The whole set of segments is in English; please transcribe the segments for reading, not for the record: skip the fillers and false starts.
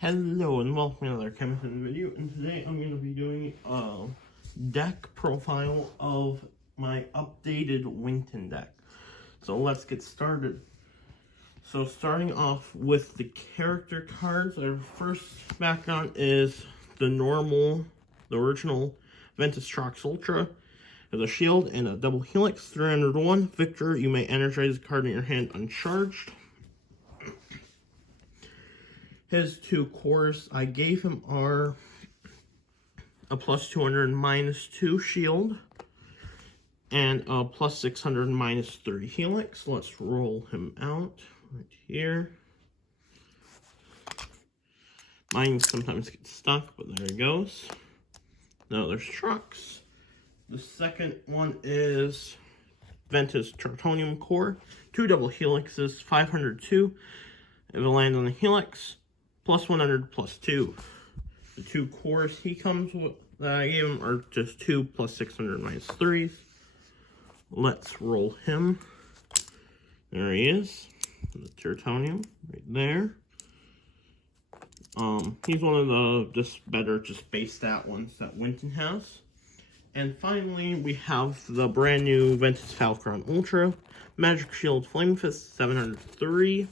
Hello and welcome to another chemistry video, and today I'm going to be doing a deck profile of my updated Wynton deck. So let's get started. So starting off with the character cards, our first background is the original Ventus Ultra. There's a shield and a double helix, 301. Victor, you may energize a card in your hand uncharged. His two cores I gave him are a plus 200 -2 shield and a plus 600 -3 helix. Let's roll him out right here. Mine sometimes gets stuck, but there he goes. Now there's trucks. The second one is Ventus Chartonium core, 2 double helixes, 502. It will land on the helix. Plus 100, plus 2. The two cores he comes with that I gave him are just 2 plus 600 -3s. Let's roll him. There he is. The Tertonium right there. He's one of the just base stat ones that Wynton has. And finally, we have the brand new Ventus Falcon Ultra. Magic Shield Flame Fist, 703.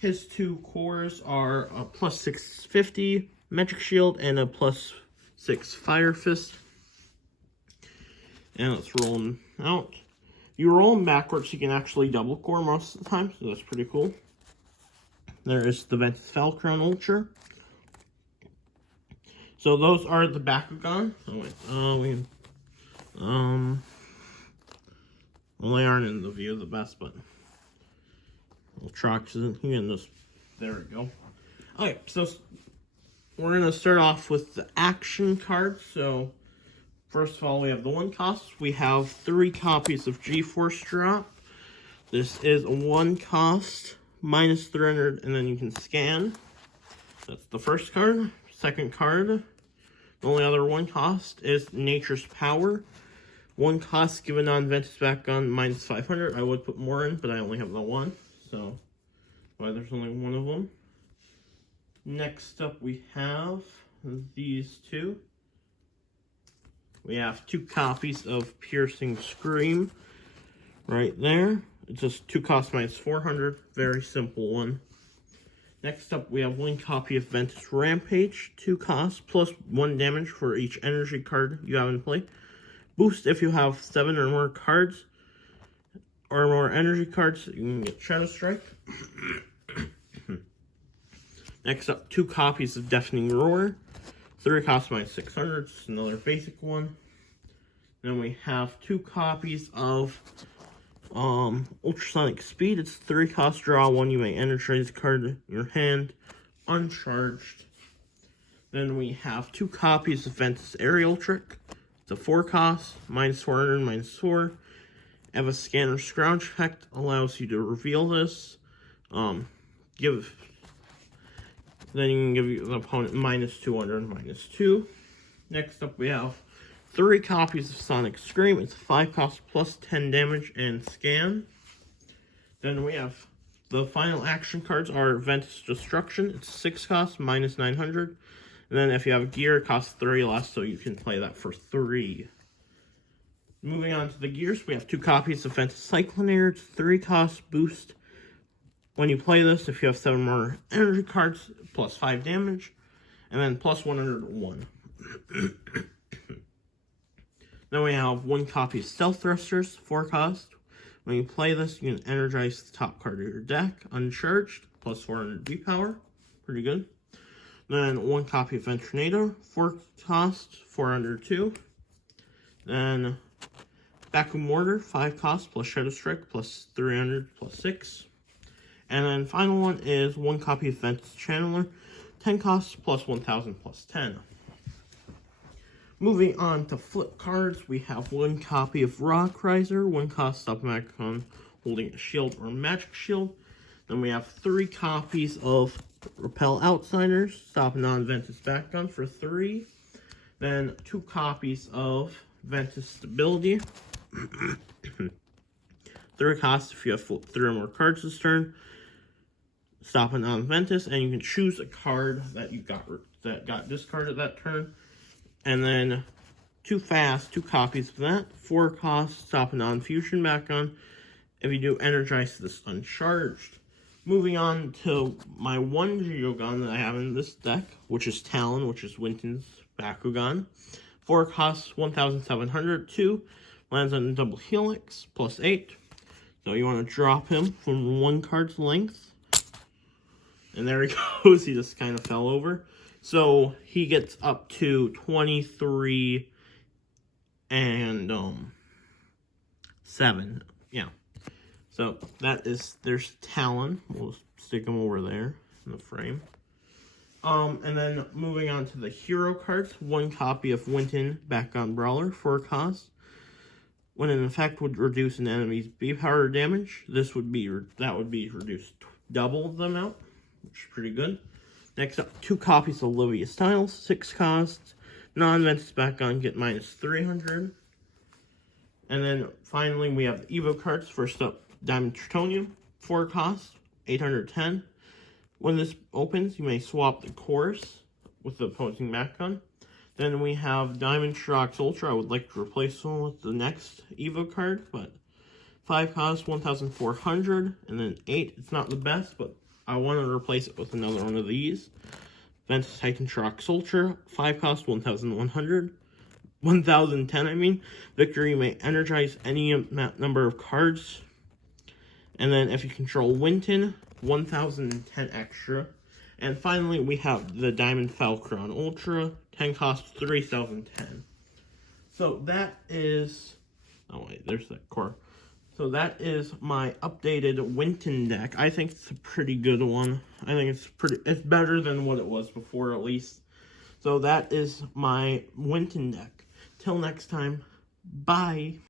His two cores are a plus 650 Magic Shield and a plus 6 Fire Fist. And let's roll them out. You roll them backwards, you can actually double core most of the time, so that's pretty cool. There is the Ventus Falcon Ultra. So those are the Bakugan. Well, they aren't in the view the best, but trucks isn't here in this. There we go. Okay, so we're gonna start off with the action cards. So first of all, we have the 1 cost. We have 3 copies of G-Force Drop. This is a 1 cost -300, and then you can scan. That's the first card. Second card, the only other 1 cost is Nature's Power. 1 cost given on Ventus Bakugan -500. I would put more in, but I only have the 1. So, why there's only 1 of them. Next up, we have these 2. We have 2 copies of Piercing Scream right there. It's just 2 cost -400. Very simple one. Next up, we have 1 copy of Ventus Rampage. 2 costs plus 1 damage for each energy card you have in play. Boost if you have 7 or more cards. Or more energy cards, you can get Shadow Strike. Next up, 2 copies of Deafening Roar. 3 cost -600, just another basic one. Then we have 2 copies of Ultrasonic Speed. It's 3 cost, draw 1, you may energize a card in your hand, uncharged. Then we have 2 copies of Ventus Aerial Trick. It's a 4 cost, -400, -4. Have a scanner scrounge effect, allows you to reveal this. Then you can give the opponent -200, -2. Next up, we have 3 copies of Sonic Scream. It's 5 cost plus 10 damage and scan. Then we have the final action cards are Ventus Destruction. It's 6 cost, -900. And then if you have gear, it costs 3 less, so you can play that for 3. Moving on to the gears, we have 2 copies of Ventus Cycloneer. It's 3 cost boost. When you play this, if you have 7 more energy cards, plus 5 damage. And then plus 101. Then we have 1 copy of Stealth Thrusters, 4 cost. When you play this, you can energize the top card of your deck, uncharged, plus 400 B power. Pretty good. Then 1 copy of Ventrinator, 4 cost, 402. Then Bakugan Mortar, 5 cost, plus Shadow Strike, plus 300, plus 6. And then final one is 1 copy of Ventus Channeler, 10 cost, plus 1000, plus 10. Moving on to flip cards, we have 1 copy of Rock Riser, 1 cost, stop Bakugan holding a shield or magic shield. Then we have 3 copies of Repel Outsiders, stop non-Ventus Bakugan for 3. Then 2 copies of Ventus Stability. 3 costs if you have 3 or more cards this turn. stopping on Ventus, and you can choose a card that got discarded that turn. And then 2 fast, 2 copies of that. 4 cost, stopping on Fusion back on. If you do energize this uncharged. Moving on to my 1 Geogan that I have in this deck, which is Talon, which is Wynton's Bakugan. 4 costs 1,700. 2 lands on a double helix, plus 8. So you want to drop him from 1 card's length. And there he goes. He just kind of fell over. So he gets up to 23 and 7. Yeah. So there's Talon. We'll stick him over there in the frame. And then moving on to the hero cards. 1 copy of Wynton Bakugan Brawler, 4 cost. When an effect would reduce an enemy's B power damage, that would be reduced double the amount, which is pretty good. Next up, 2 copies of Olivia Styles, 6 costs. Non-Ventus Bakugan get minus 300. And then finally we have the Evo cards. First up, Diamond Tritonium, 4 costs, 810. When this opens, you may swap the cores with the opposing Bakugan. Then we have Diamond Shrox Ultra. I would like to replace one with the next Evo card, but 5 costs, 1,400. And then 8, it's not the best, but I want to replace it with another one of these. Ventus Titan Shrox Ultra, 5 costs, 1,100. 1,010, I mean. Victory may energize any number of cards. And then if you control Wynton, 1,010 extra. And finally, we have the Diamond Falcron Ultra, 10 costs, 3,010. So that is... Oh, wait, there's that core. So that is my updated Wynton deck. I think it's a pretty good one. I think it's better than what it was before, at least. So that is my Wynton deck. Till next time, bye.